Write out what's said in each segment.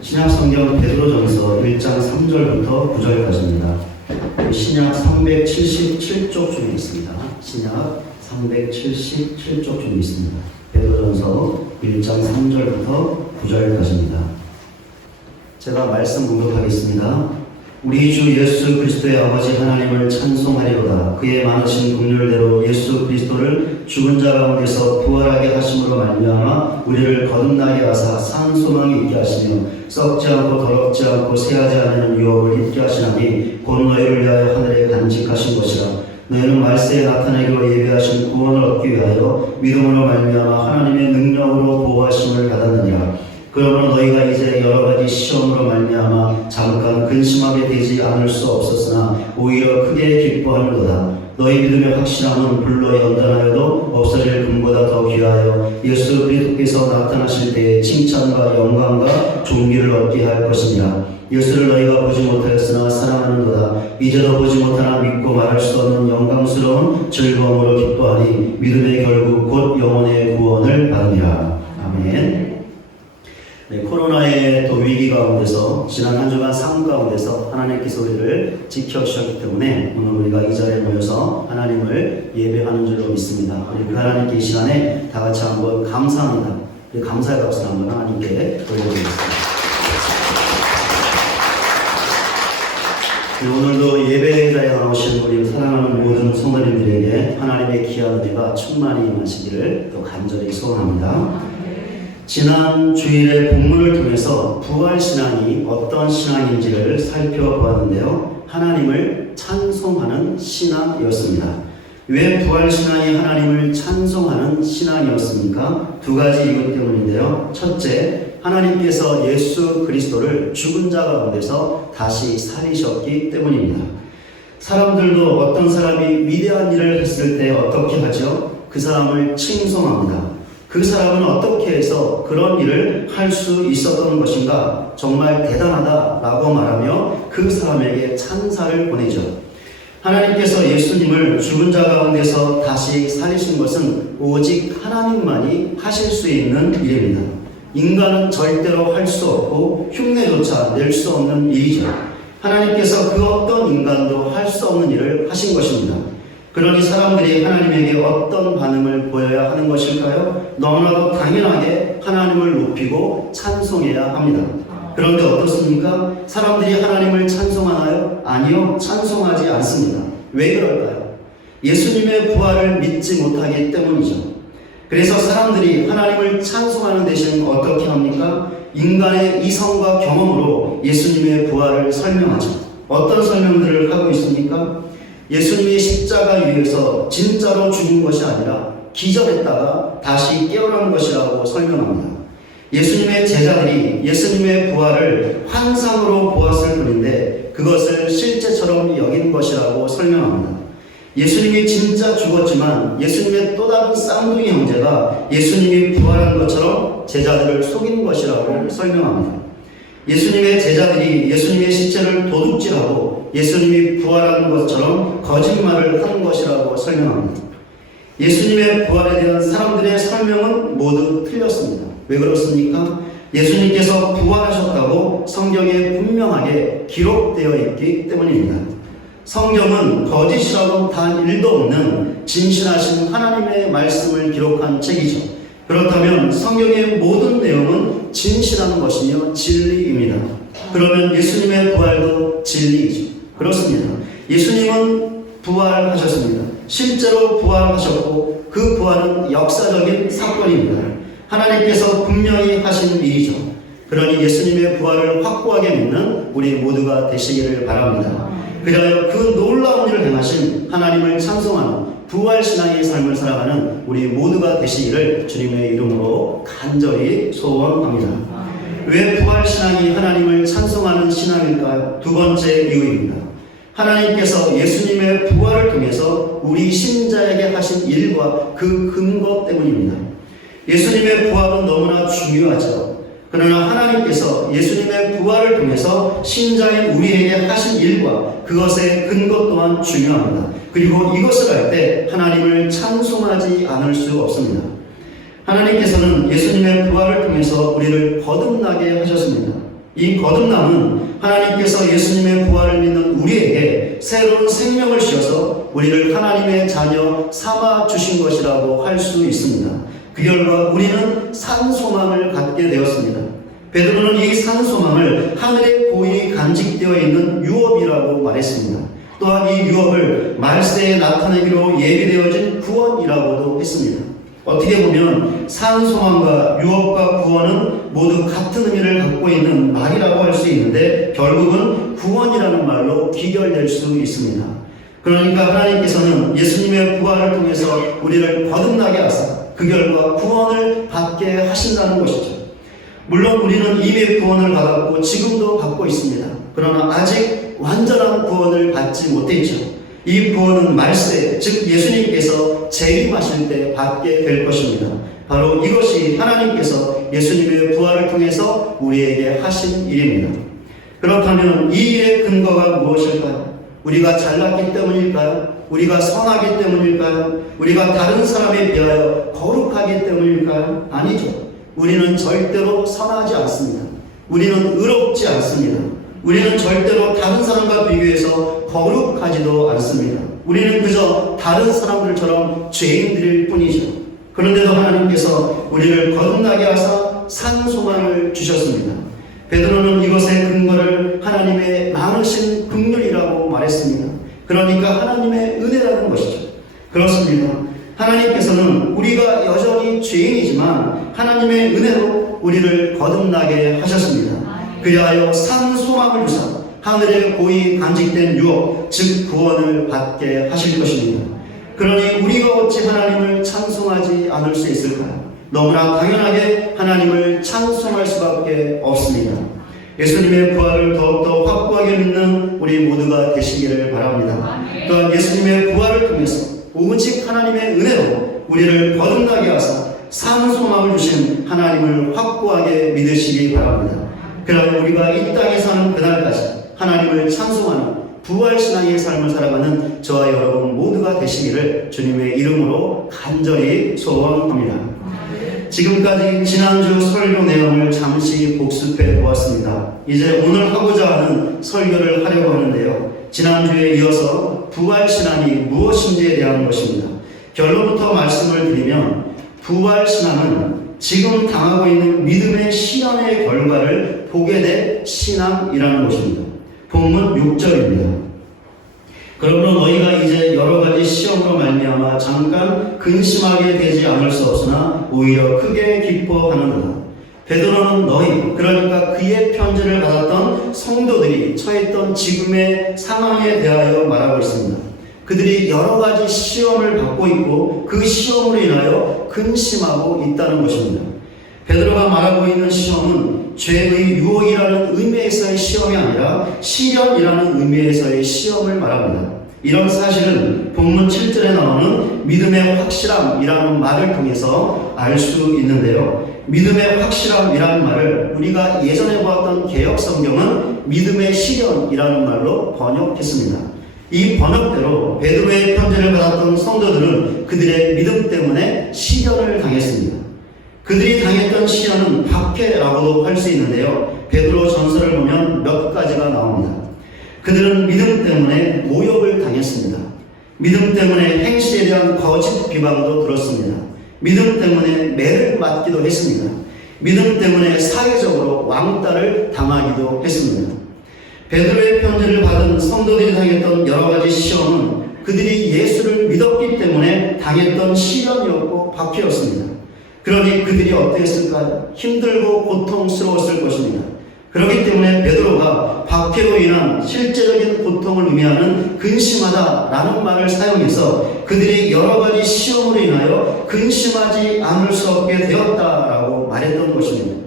신약 성경 베드로전서 1장 3절부터 9절까지입니다. 신약 377쪽 중에 있습니다. 신약 377쪽 중에 있습니다. 베드로전서 1장 3절부터 9절까지입니다. 제가 말씀 공독하겠습니다. 우리 주 예수 그리스도의 아버지 하나님을 찬송하리로다. 그의 많으신 긍휼대로 예수 그리스도를 죽은 자 가운데서 부활하게 하심으로 말미암아 우리를 거듭나게 하사 산 소망이 있게 하시며 썩지 않고 더럽지 않고 새하지 않는 유업을 입게 하시나니 곧 너희를 위하여 하늘에 간직하신 것이라. 너희는 말세에 나타내기로 예비하신 구원을 얻기 위하여 믿음으로 말미암아 하나님의 능력으로 보호하심을 받았느니라. 그러므로 너희가 이제 여러 가지 시험으로 말미암아 잠깐 근심하게 되지 않을 수 없었으나 오히려 크게 기뻐하는도다. 너희 믿음의 확신함은 불로 연단하여도 없어질 금보다 더 귀하여 예수 그리스도께서 나타나실 때에 칭찬과 영광과 존귀를 얻게 할 것이니라. 예수를 너희가 보지 못하였으나 사랑하는도다. 이제도 보지 못하나 믿고 말할 수 없는 영광스러운 즐거움으로 기뻐하니 믿음의 결국 곧 영혼의 구원을 받으리라. 아멘. 네, 코로나의 또 위기 가운데서 지난 한 주간 삶 가운데서 하나님께서 우리를 지켜주셨기 때문에 오늘 우리가 이 자리에 모여서 하나님을 예배하는 줄로 믿습니다. 우리 그 하나님께 이 시간에 다 같이 한번 감사합니다. 감사의 박수를 한번 하나님께 올려드리겠습니다. 네, 오늘도 예배자에 나오신 우리 사랑하는 모든 성도님들에게 하나님의 귀한 은혜가 충만히 임하시기를 또 간절히 소원합니다. 지난 주일의 본문을 통해서 부활신앙이 어떤 신앙인지를 살펴보았는데요. 하나님을 찬송하는 신앙이었습니다. 왜 부활신앙이 하나님을 찬송하는 신앙이었습니까? 두 가지 이유 때문인데요. 첫째, 하나님께서 예수 그리스도를 죽은 자 가운데서 다시 살리셨기 때문입니다. 사람들도 어떤 사람이 위대한 일을 했을 때 어떻게 하죠? 그 사람을 칭송합니다. 그 사람은 어떻게 해서 그런 일을 할 수 있었던 것인가? 정말 대단하다라고 말하며 그 사람에게 찬사를 보내죠. 하나님께서 예수님을 죽은 자 가운데서 다시 살리신 것은 오직 하나님만이 하실 수 있는 일입니다. 인간은 절대로 할 수 없고 흉내조차 낼 수 없는 일이죠. 하나님께서 그 어떤 인간도 할 수 없는 일을 하신 것입니다. 그러니 사람들이 하나님에게 어떤 반응을 보여야 하는 것일까요? 너무나도 당연하게 하나님을 높이고 찬송해야 합니다. 그런데 어떻습니까? 사람들이 하나님을 찬송하나요? 아니요, 찬송하지 않습니다. 왜 그럴까요? 예수님의 부활을 믿지 못하기 때문이죠. 그래서 사람들이 하나님을 찬송하는 대신 어떻게 합니까? 인간의 이성과 경험으로 예수님의 부활을 설명하죠. 어떤 설명들을 하고 있습니까? 예수님이 십자가 위에서 진짜로 죽은 것이 아니라 기절했다가 다시 깨어난 것이라고 설명합니다. 예수님의 제자들이 예수님의 부활을 환상으로 보았을 뿐인데 그것을 실제처럼 여긴 것이라고 설명합니다. 예수님이 진짜 죽었지만 예수님의 또 다른 쌍둥이 형제가 예수님이 부활한 것처럼 제자들을 속인 것이라고 설명합니다. 예수님의 제자들이 예수님의 시체를 도둑질하고 예수님이 부활한 것처럼 거짓말을 한 것이라고 설명합니다. 예수님의 부활에 대한 사람들의 설명은 모두 틀렸습니다. 왜 그렇습니까? 예수님께서 부활하셨다고 성경에 분명하게 기록되어 있기 때문입니다. 성경은 거짓이라고 단 1도 없는 진실하신 하나님의 말씀을 기록한 책이죠. 그렇다면 성경의 모든 내용은 진실한 것이며 진리입니다. 그러면 예수님의 부활도 진리이죠. 그렇습니다. 예수님은 부활하셨습니다. 실제로 부활하셨고 그 부활은 역사적인 사건입니다. 하나님께서 분명히 하신 일이죠. 그러니 예수님의 부활을 확고하게 믿는 우리 모두가 되시기를 바랍니다. 그리하여 그 놀라운 일을 행하신 하나님을 찬송하는 부활신앙의 삶을 살아가는 우리 모두가 되시기를 주님의 이름으로 간절히 소원합니다. 왜 부활신앙이 하나님을 찬송하는 신앙일까요? 두 번째 이유입니다. 하나님께서 예수님의 부활을 통해서 우리 신자에게 하신 일과 그 근거 때문입니다. 예수님의 부활은 너무나 중요하죠. 그러나 하나님께서 예수님의 부활을 통해서 신자인 우리에게 하신 일과 그것의 근거 또한 중요합니다. 그리고 이것을 할 때 하나님을 찬송하지 않을 수 없습니다. 하나님께서는 예수님의 부활을 통해서 우리를 거듭나게 하셨습니다. 이 거듭남은 하나님께서 예수님의 부활을 믿는 우리에게 새로운 생명을 주셔서 우리를 하나님의 자녀 삼아 주신 것이라고 할 수 있습니다. 그 결과 우리는 산 소망을 갖게 되었습니다. 베드로는 이 산 소망을 하늘에 고이 간직되어 있는 유업이라고 말했습니다. 또한 이 유업을 말세에 나타내기로 예비되어진 구원이라고도 했습니다. 어떻게 보면 산 소망과 유업과 구원은 모두 같은 의미를 갖고 있는 말이라고 할 수 있는데 결국은 구원이라는 말로 귀결될 수 있습니다. 그러니까 하나님께서는 예수님의 부활을 통해서 우리를 거듭나게 하사 그 결과 구원을 받게 하신다는 것이죠. 물론 우리는 이미 구원을 받았고 지금도 받고 있습니다. 그러나 아직 완전한 구원을 받지 못했죠. 이 구원은 말세, 즉 예수님께서 재림하실 때 받게 될 것입니다. 바로 이것이 하나님께서 예수님의 부활을 통해서 우리에게 하신 일입니다. 그렇다면 이 일의 근거가 무엇일까요? 우리가 잘났기 때문일까요? 우리가 선하기 때문일까요? 우리가 다른 사람에 비하여 거룩하기 때문일까요? 아니죠. 우리는 절대로 선하지 않습니다. 우리는 의롭지 않습니다. 우리는 절대로 다른 사람과 비교해서 거룩하지도 않습니다. 우리는 그저 다른 사람들처럼 죄인들일 뿐이죠. 그런데도 하나님께서 우리를 거듭나게 하사 산 소망을 주셨습니다. 베드로는 이것의 근거를 하나님의 많으신 긍휼이라고 말했습니다. 그러니까 하나님의 은혜라는 것이죠. 그렇습니다. 하나님께서는 우리가 여전히 죄인이지만 하나님의 은혜로 우리를 거듭나게 하셨습니다. 그리하여 산 소망을 주사 하늘에 고이 간직된 유업, 즉 구원을 받게 하실 것입니다. 그러니 우리가 어찌 하나님을 찬송하지 않을 수 있을까요? 너무나 당연하게 하나님을 찬송할 수밖에 없습니다. 예수님의 부활을 더욱더 확고하게 믿는 우리 모두가 되시기를 바랍니다. 또한 예수님의 부활을 통해서 오직 하나님의 은혜로 우리를 거듭나게 하사 산 소망을 주신 하나님을 확고하게 믿으시기 바랍니다. 그러면 우리가 이 땅에 사는 그날까지 하나님을 찬송하는 부활신앙의 삶을 살아가는 저와 여러분 모두가 되시기를 주님의 이름으로 간절히 소원합니다. 지금까지 지난주 설교 내용을 잠시 복습해 보았습니다. 이제 오늘 하고자 하는 설교를 하려고 하는데요. 지난주에 이어서 부활신앙이 무엇인지에 대한 것입니다. 결론부터 말씀을 드리면 부활신앙은 지금 당하고 있는 믿음의 시련의 결과를 보게 될 신앙이라는 것입니다. 본문 6절입니다. 그러므로 너희가 이제 여러 가지 시험으로 말미암아 잠깐 근심하게 되지 않을 수 없으나 오히려 크게 기뻐하는도다. 베드로는 너희, 그러니까 그의 편지를 받았던 성도들이 처했던 지금의 상황에 대하여 말하고 있습니다. 그들이 여러 가지 시험을 받고 있고 그 시험으로 인하여 근심하고 있다는 것입니다. 베드로가 말하고 있는 시험은 죄의 유혹이라는 의미에서의 시험이 아니라 시련이라는 의미에서의 시험을 말합니다. 이런 사실은 본문 7절에 나오는 믿음의 확실함이라는 말을 통해서 알 수 있는데요. 믿음의 확실함이라는 말을 우리가 예전에 보았던 개역성경은 믿음의 시련이라는 말로 번역했습니다. 이 번역대로 베드로의 편지를 받았던 성도들은 그들의 믿음 때문에 시련을 당했습니다. 그들이 당했던 시련은 박해라고도 할 수 있는데요. 베드로 전서를 보면 몇 가지가 나옵니다. 그들은 믿음 때문에 모욕을 당했습니다. 믿음 때문에 행실에 대한 거짓 비방도 들었습니다. 믿음 때문에 매를 맞기도 했습니다. 믿음 때문에 사회적으로 왕따를 당하기도 했습니다. 베드로의 편지를 받은 성도들이 당했던 여러 가지 시험은 그들이 예수를 믿었기 때문에 당했던 시련이었고 박해였습니다. 그러니 그들이 어땠을까요? 힘들고 고통스러웠을 것입니다. 그렇기 때문에 베드로가 박해로 인한 실제적인 고통을 의미하는 근심하다라는 말을 사용해서 그들이 여러 가지 시험으로 인하여 근심하지 않을 수 없게 되었다라고 말했던 것입니다.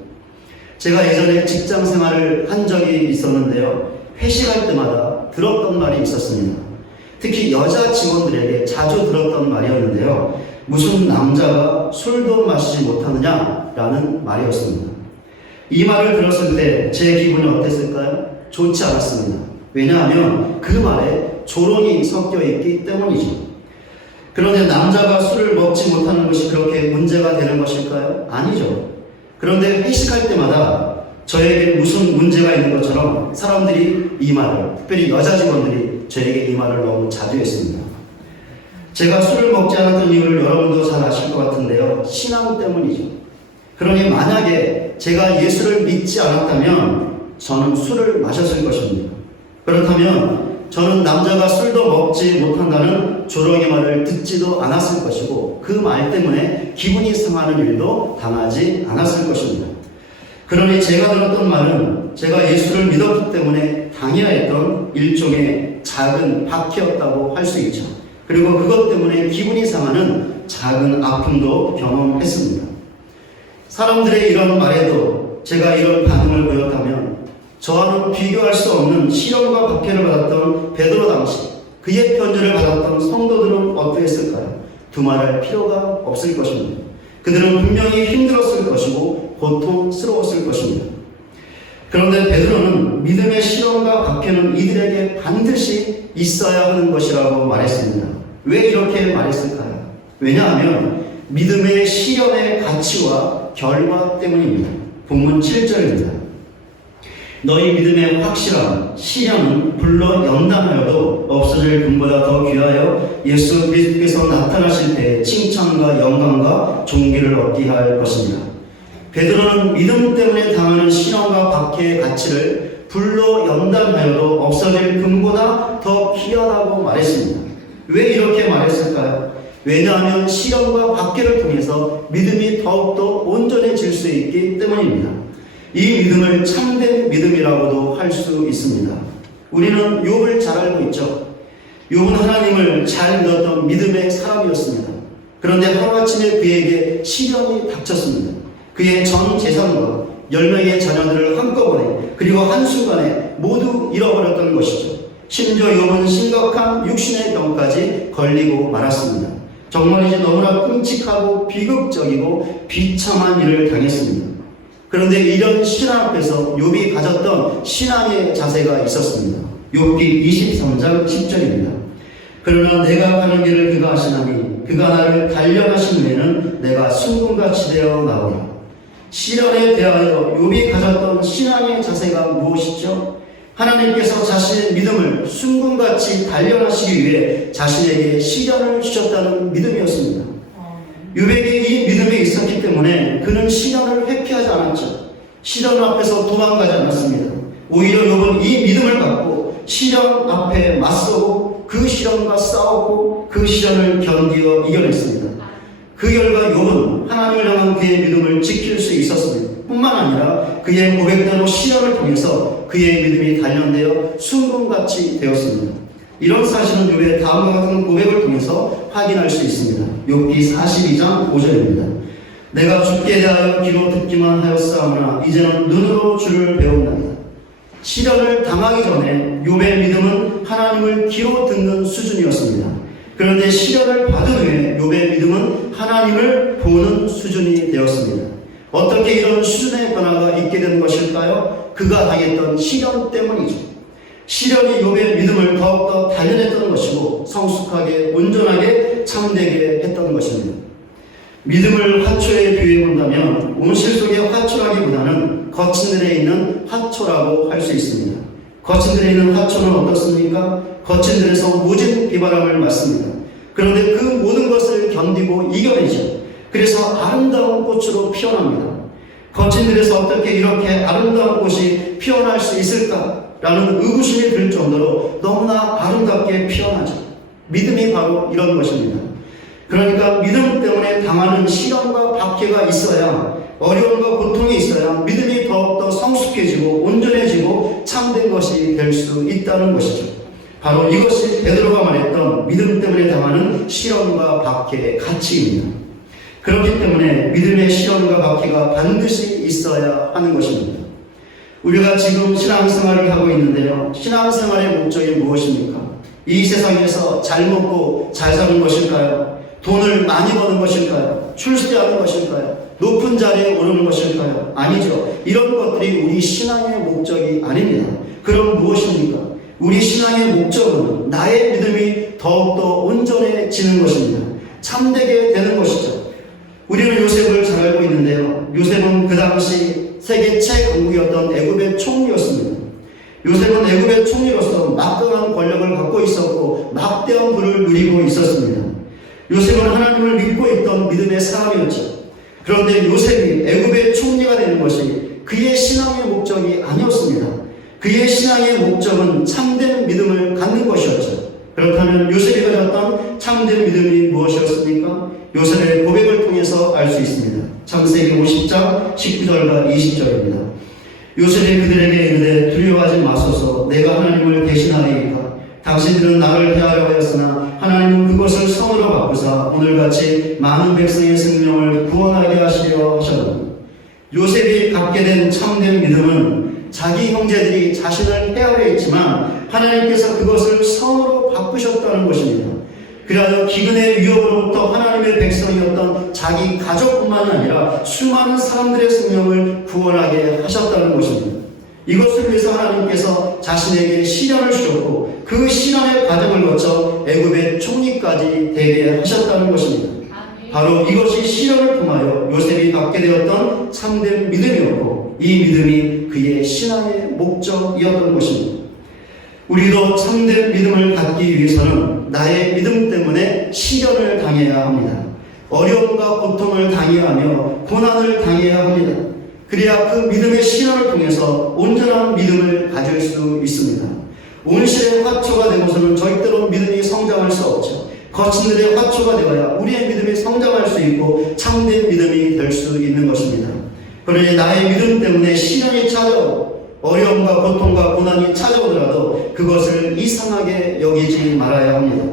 제가 예전에 직장 생활을 한 적이 있었는데요. 회식할 때마다 들었던 말이 있었습니다. 특히 여자 직원들에게 자주 들었던 말이었는데요. 무슨 남자가 술도 마시지 못하느냐라는 말이었습니다. 이 말을 들었을 때 제 기분이 어땠을까요? 좋지 않았습니다. 왜냐하면 그 말에 조롱이 섞여 있기 때문이죠. 그런데 남자가 술을 먹지 못하는 것이 그렇게 문제가 되는 것일까요? 아니죠. 그런데 회식할 때마다 저에게 무슨 문제가 있는 것처럼 사람들이 이 말을, 특별히 여자 직원들이 저에게 이 말을 너무 자주 했습니다. 제가 술을 먹지 않았던 이유를 여러분도 잘 아실 것 같은데요. 신앙 때문이죠. 그러니 만약에 제가 예수를 믿지 않았다면 저는 술을 마셨을 것입니다. 그렇다면 저는 남자가 술도 먹지 못한다는 조롱의 말을 듣지도 않았을 것이고 그 말 때문에 기분이 상하는 일도 당하지 않았을 것입니다. 그러니 제가 들었던 말은 제가 예수를 믿었기 때문에 당해야 했던 일종의 작은 박해였다고 할 수 있죠. 그리고 그것 때문에 기분이 상하는 작은 아픔도 경험했습니다. 사람들의 이런 말에도 제가 이런 반응을 보였다면 저와는 비교할 수 없는 시련과 박해를 받았던 베드로 당시 그의 편지를 받았던 성도들은 어떠했을까요? 두말할 필요가 없을 것입니다. 그들은 분명히 힘들었을 것이고 고통스러웠을 것입니다. 그런데 베드로는 믿음의 시련과 박해는 이들에게 반드시 있어야 하는 것이라고 말했습니다. 왜 이렇게 말했을까요? 왜냐하면 믿음의 시련의 가치와 결과 때문입니다. 본문 7절입니다. 너희 믿음의 확실함, 시련은 불러 연단하여도 없어질 금보다 더 귀하여 예수 그리스도께서 나타나실 때 칭찬과 영광과 존귀를 얻게 할 것입니다. 베드로는 믿음 때문에 당하는 시련과 박해의 가치를 불러 연단하여도 없어질 금보다 더 귀하다고 말했습니다. 왜 이렇게 말했을까요? 왜냐하면 시련과 박해를 통해서 믿음이 더욱더 온전해질 수 있기 때문입니다. 이 믿음을 참된 믿음이라고도 할 수 있습니다. 우리는 욥을 잘 알고 있죠. 욥은 하나님을 잘 믿었던 믿음의 사람이었습니다. 그런데 하루아침에 그에게 시련이 닥쳤습니다. 그의 전 재산과 10명의 자녀들을 한꺼번에 그리고 한순간에 모두 잃어버렸던 것이죠. 심지어 욥은 심각한 육신의 병까지 걸리고 말았습니다. 정말 이제 너무나 끔찍하고 비극적이고 비참한 일을 당했습니다. 그런데 이런 시련 앞에서 욥이 가졌던 신앙의 자세가 있었습니다. 욥기 23장 10절입니다. 그러나 내가 가는 길을 그가 아시나니 그가 나를 단련하신 후에는 내가 순금같이 되어 나오라. 시련에 대하여 욥이 가졌던 신앙의 자세가 무엇이죠? 하나님께서 자신의 믿음을 순금같이 단련하시기 위해 자신에게 시련을 주셨다는 믿음이었습니다. 욥에게 이 믿음이 있었기 때문에 그는 시련을 회피하지 않았죠. 시련 앞에서 도망가지 않았습니다. 오히려 욥은 이 믿음을 갖고 시련 앞에 맞서고 그 시련과 싸우고 그 시련을 견디어 이겨냈습니다. 그 결과 욥은 하나님을 향한 그의 믿음을 지킬 수 있었습니다. 뿐만 아니라 그의 고백대로 시련을 통해서 그의 믿음이 단련되어 순금같이 되었습니다. 이런 사실은 욥의 다음과 같은 고백을 통해서 확인할 수 있습니다. 욥기 42장 5절입니다. 내가 주께 대하여 귀로 듣기만 하였사오나 이제는 눈으로 주를 배운다. 시련을 당하기 전에 욥의 믿음은 하나님을 귀로 듣는 수준이었습니다. 그런데 시련을 받은 후에 욥의 믿음은 하나님을 보는 수준이 되었습니다. 어떻게 이런 수준의 변화가 있게 된 것일까요? 그가 당했던 시련 때문이죠. 시련이 욥의 믿음을 더욱더 단련했던 것이고 성숙하게 온전하게 참되게 했던 것입니다. 믿음을 화초에 비유해 본다면 온실 속의 화초라기보다는 거친 들에 있는 화초라고 할 수 있습니다. 거친 들에 있는 화초는 어떻습니까? 거친 들에서 모진 비바람을 맞습니다. 그런데 그 모든 것을 견디고 이겨내죠. 그래서 아름다운 꽃으로 피어납니다. 거친 들에서 어떻게 이렇게 아름다운 꽃이 피어날 수 있을까? 라는 의구심이 들 정도로 너무나 아름답게 피어나죠. 믿음이 바로 이런 것입니다. 그러니까 믿음 때문에 당하는 시련과 박해가 있어야, 어려움과 고통이 있어야 믿음이 더욱더 성숙해지고 온전해지고 참된 것이 될 수 있다는 것이죠. 바로 이것이 베드로가 말했던 믿음 때문에 당하는 시련과 박해의 가치입니다. 그렇기 때문에 믿음의 시련과 박해가 반드시 있어야 하는 것입니다. 우리가 지금 신앙생활을 하고 있는데요. 신앙생활의 목적이 무엇입니까? 이 세상에서 잘 먹고 잘 사는 것일까요? 돈을 많이 버는 것일까요? 출세하는 것일까요? 높은 자리에 오르는 것일까요? 아니죠. 이런 것들이 우리 신앙의 목적이 아닙니다. 그럼 무엇입니까? 우리 신앙의 목적은 나의 믿음이 더욱더 온전해지는 것입니다. 참되게 되는 것이죠. 우리는 요셉을 잘 알고 있는데요. 요셉은 그 당시 세계 최강국이었던 애굽의 총리였습니다. 요셉은 애굽의 총리로서 막강한 권력을 갖고 있었고 막대한 부를 누리고 있었습니다. 요셉은 하나님을 믿고 있던 믿음의 사람이었죠. 그런데 요셉이 애굽의 총리가 되는 것이 그의 신앙의 목적이 아니었습니다. 그의 신앙의 목적은 참된 믿음을 갖는 것이었죠. 그렇다면 요셉이 가졌던 참된 믿음이 무엇이었습니까? 요셉의 고백을 통해서 알 수 있습니다. 창세기 50장 19절과 20절입니다. 요셉이 그들에게 이르되 두려워하지 마소서. 내가 하나님을 대신하리이까. 당신들은 나를 해하려 하였으나 하나님은 그것을 성으로 바꾸사 오늘같이 많은 백성의 생명을 구원하게 하시려 하셨노라. 요셉이 갖게 된 참된 믿음은 자기 형제들이 자신을 해하려 했지만 하나님께서 그것을 성으로 바꾸셨다는 것입니다. 그래야 기근의 위협으로부터 하나님의 백성이었던 자기 가족뿐만 아니라 수많은 사람들의 생명을 구원하게 하셨다는 것입니다. 이것을 위해서 하나님께서 자신에게 시련을 주셨고 그 시련의 과정을 거쳐 애굽의 총리까지 되게 하셨다는 것입니다. 바로 이것이 시련을 통하여 요셉이 갖게 되었던 참된 믿음이었고 이 믿음이 그의 신앙의 목적이었던 것입니다. 우리도 참된 믿음을 갖기 위해서는 나의 믿음 때문에 시련을 당해야 합니다. 어려움과 고통을 당해야 하며 고난을 당해야 합니다. 그래야 그 믿음의 시련을 통해서 온전한 믿음을 가질 수 있습니다. 온실의 화초가 되고서는 절대로 믿음이 성장할 수 없죠. 거친 들의 화초가 되어야 우리의 믿음이 성장할 수 있고 참된 믿음이 될 수 있는 것입니다. 그러니 나의 믿음 때문에 시련이 찾아오고 어려움과 고통과 고난이 찾아오더라도 그것을 이상하게 여기지 말아야 합니다.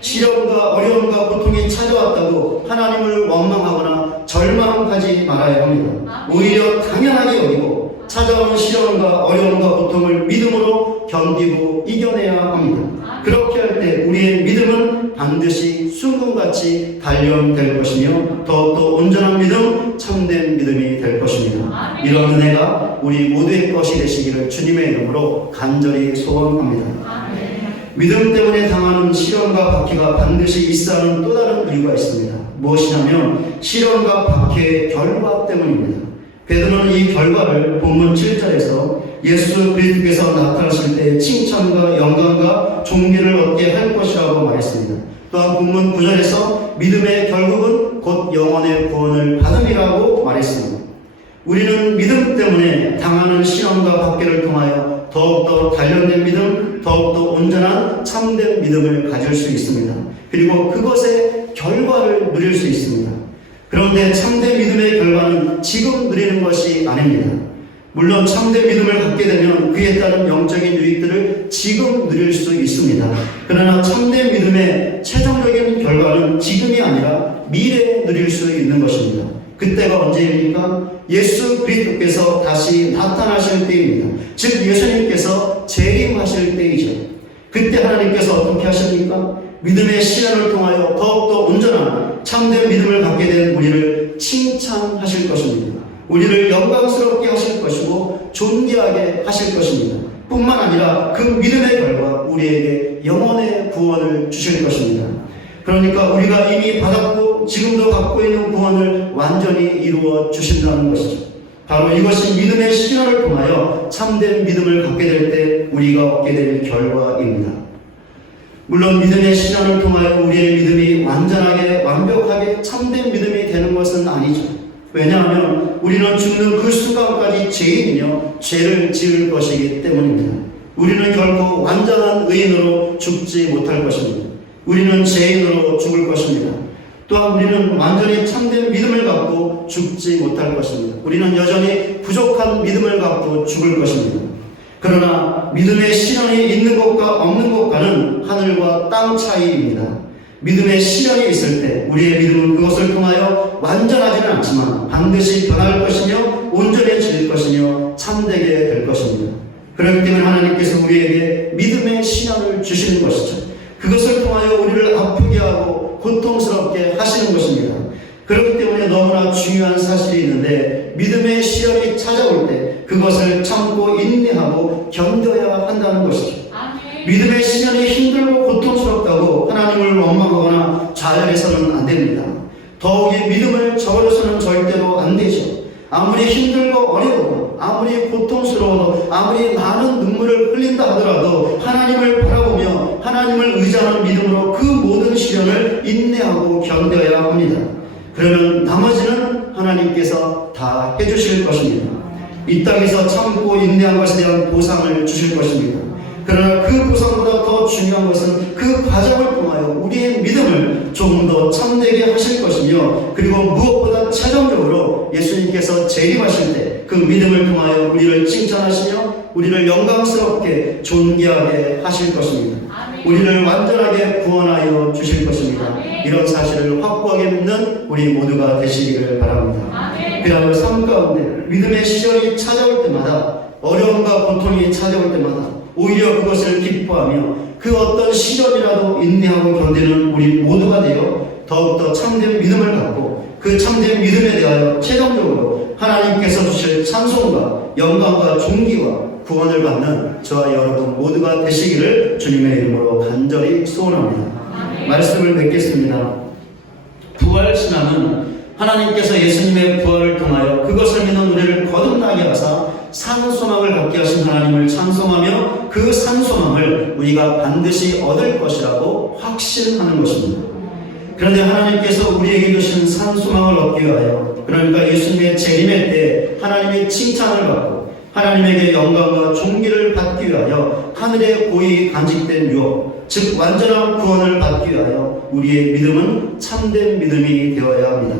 시련과 어려움과 고통이 찾아왔다고 하나님을 원망하거나 절망하지 말아야 합니다. 오히려 당연하게 여기고 찾아오는 시련과 어려움과 고통을 믿음으로 견디고 이겨내야 합니다. 그렇게 할 때 우리의 믿음은 반드시 순금같이 단련될 것이며 더욱더 온전한 믿음, 참된 믿음이 될 것입니다. 이런 은혜가 우리 모두의 것이 되시기를 주님의 이름으로 간절히 소원합니다. 믿음 때문에 당하는 시련과 박해가 반드시 있어야 하는 또 다른 이유가 있습니다. 무엇이냐면 시련과 박해의 결과 때문입니다. 베드로는 이 결과를 본문 7절에서 예수 그리스도께서 나타나실 때 칭찬과 영광과 존귀를 얻게 할 것이라고 말했습니다. 또한 본문 9절에서 믿음의 결국은 곧 영혼의 구원을 받음이라고 말했습니다. 우리는 믿음 때문에 당하는 시련과 박해를 통하여 더욱더 단련된 믿음, 더욱더 온전한 참된 믿음을 가질 수 있습니다. 그리고 그것의 결과를 누릴 수 있습니다. 그런데 참된 믿음의 결과는 지금 누리는 것이 아닙니다. 물론 참된 믿음을 갖게 되면 그에 따른 영적인 유익들을 지금 누릴 수 있습니다. 그러나 참된 믿음의 최종적인 결과는 지금이 아니라 미래에 누릴 수 있는 것입니다. 그때가 언제입니까? 예수 그리스도께서 다시 나타나실 때입니다. 즉 예수님께서 재림하실 때이죠. 그때 하나님께서 어떻게 하십니까? 믿음의 시련을 통하여 더욱더 온전한 참된 믿음을 갖게 된 우리를 칭찬하실 것입니다. 우리를 영광스럽게 하실 것이고 존귀하게 하실 것입니다. 뿐만 아니라 그 믿음의 결과 우리에게 영혼의 구원을 주실 것입니다. 그러니까 우리가 이미 받았고 지금도 갖고 있는 구원을 완전히 이루어 주신다는 것이죠. 바로 이것이 믿음의 시련을 통하여 참된 믿음을 갖게 될 때 우리가 얻게 될 결과입니다. 물론 믿음의 시련을 통하여 우리의 믿음이 완전하게 완벽하게 참된 믿음이 되는 것은 아니죠. 왜냐하면 우리는 죽는 그 순간까지 죄인이며 죄를 지을 것이기 때문입니다. 우리는 결코 완전한 의인으로 죽지 못할 것입니다. 우리는 죄인으로 죽을 것입니다. 또한 우리는 완전히 참된 믿음을 갖고 죽지 못할 것입니다. 우리는 여전히 부족한 믿음을 갖고 죽을 것입니다. 그러나 믿음의 시련이 있는 것과 없는 것과는 하늘과 땅 차이입니다. 믿음의 시련이 있을 때 우리의 믿음은 그것을 통하여 완전하지는 않지만 반드시 변할 것이며 온전해질 것이며 참되게 될 것입니다. 그렇기 때문에 하나님께서 우리에게 믿음의 시련을 주시는 것이죠. 그것을 통하여 우리를 아프게 하고 고통스럽게 하시는 것입니다. 그렇기 때문에 너무나 중요한 사실이 있는데 믿음의 시련이 찾아올 때 그것을 참고 인내하고 견뎌야 한다는 것이죠. 믿음의 시련이 힘들고 고통스럽다고 하나님을 원망하거나 좌절해서는 안 됩니다. 더욱이 믿음을 저버려서는 절대로 안 되죠. 아무리 힘들고 어려워도, 아무리 고통스러워도, 아무리 많은 눈물을 흘린다 하더라도 하나님을 바라보며 하나님을 의지하는 믿음으로 그 모든 시련을 인내하고 견뎌야 합니다. 그러면 나머지는 하나님께서 다 해주실 것입니다. 이 땅에서 참고 인내한 것에 대한 보상을 주실 것입니다. 그러나 그 보상보다 더 중요한 것은 그 과정을 통하여 우리의 믿음을 조금 더 참되게 하실 것이며, 그리고 무엇보다 최종적으로 예수님께서 재림하실 때 그 믿음을 통하여 우리를 칭찬하시며 우리를 영광스럽게 존귀하게 하실 것입니다. 우리를 완전하게 구원하여 주실 것입니다. 이런 사실을 확고하게 믿는 우리 모두가 되시기를 바랍니다. 그리고 삶 가운데 믿음의 시절이 찾아올 때마다, 어려움과 고통이 찾아올 때마다 오히려 그것을 기뻐하며 그 어떤 시절이라도 인내하고 견디는 우리 모두가 되어 더욱더 참된 믿음을 갖고 그 참된 믿음에 대하여 최종적으로 하나님께서 주실 찬송과 영광과 존귀와 구원을 받는 저와 여러분 모두가 되시기를 주님의 이름으로 간절히 소원합니다. 말씀을 맺겠습니다. 부활신앙은 하나님께서 예수님의 부활을 통하여 그것을 믿는 우리를 거듭나게 하사 산소망을 갖게 하신 하나님을 찬송하며 그 산소망을 우리가 반드시 얻을 것이라고 확신하는 것입니다. 그런데 하나님께서 우리에게 주신 산소망을 얻기 위하여, 그러니까 예수님의 재림의 때 하나님의 칭찬을 받고 하나님에게 영광과 존귀를 받기 위하여 하늘에 고이 간직된 유업, 즉 완전한 구원을 받기 위하여 우리의 믿음은 참된 믿음이 되어야 합니다.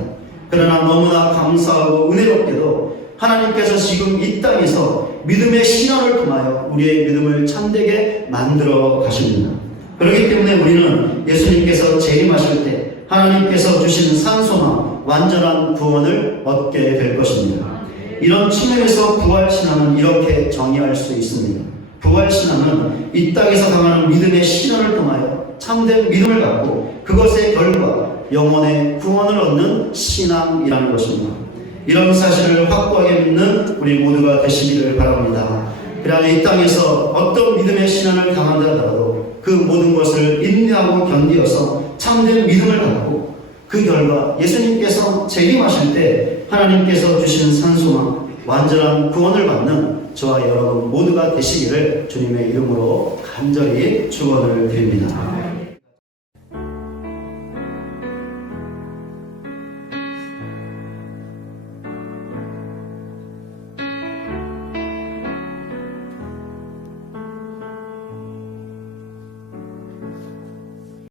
그러나 너무나 감사하고 은혜롭게도 하나님께서 지금 이 땅에서 믿음의 신앙을 통하여 우리의 믿음을 참되게 만들어 가십니다. 그렇기 때문에 우리는 예수님께서 재림하실 때 하나님께서 주신 산소망, 완전한 구원을 얻게 될 것입니다. 이런 측면에서 부활신앙은 이렇게 정의할 수 있습니다. 부활신앙은 이 땅에서 당하는 믿음의 시련을 통하여 참된 믿음을 갖고 그것의 결과 영혼의 구원을 얻는 신앙이라는 것입니다. 이런 사실을 확고하게 믿는 우리 모두가 되시기를 바랍니다. 그러나 이 땅에서 어떤 믿음의 신앙을 당한다 하더라도 그 모든 것을 인내하고 견디어서 참된 믿음을 갖고 그 결과 예수님께서 재림하실 때 하나님께서 주신 산소망, 완전한 구원을 받는 저와 여러분 모두가 되시기를 주님의 이름으로 간절히 축원을 드립니다.